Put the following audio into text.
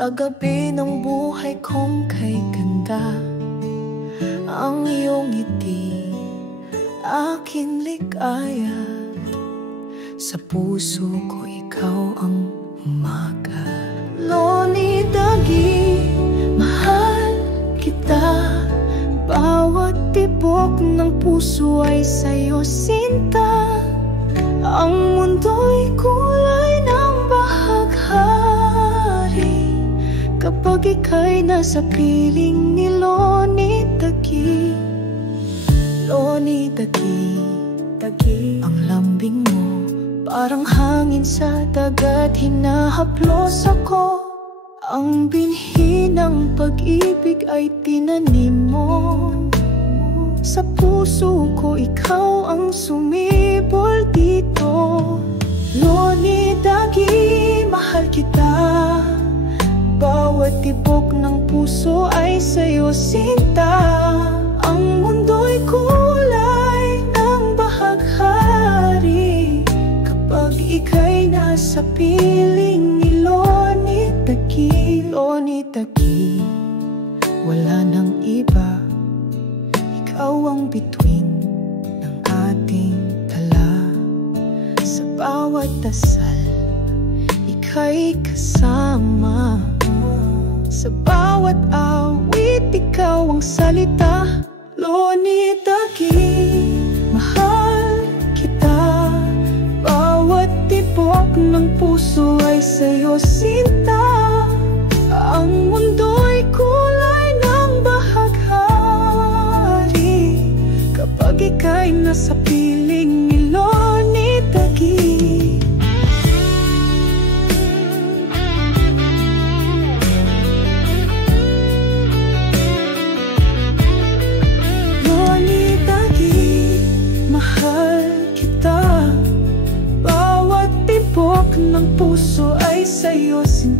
Sa gabi ng buhay kong kay ganda, ang iyong ngiti akin ligaya. Sa puso ko ikaw ang umaga. Loni Dagi, mahal kita. Bawat tibok ng puso ay sa'yo sinta. Ang mundo'y kulay ng bahaghari kapag ika'y nasa piling ni Loni Dagi. Loni Dagi, Dagi, ang lambing mo parang hangin sa dagat, hinahaplos ako. Ang binhi ng pag-ibig ay tinanim mo. Sa puso ko ikaw ang sumibol dito. Loni Dagi, mahal kita. Bawat tibok ng puso ay sa'yo sinta. Ang mundo'y kulay ng bahaghari kapag ika'y nasa piling ni Loni Dagi. Loni Dagi, wala nang iba. Ikaw ang bituin ng ating tala. Sa bawat dasal, ika'y kasama. Sa bawat awit, ikaw ang salita. Loni Dagi, mahal kita. Bawat tibok ng puso ay sa'yo sinta. Ang mundo'y kulay ng bahaghari kapag ika'y nasa piling ni Loni Dagi. Loni Dagi, mahal kita. Bawat tibok ng puso ay sa'yo sinta.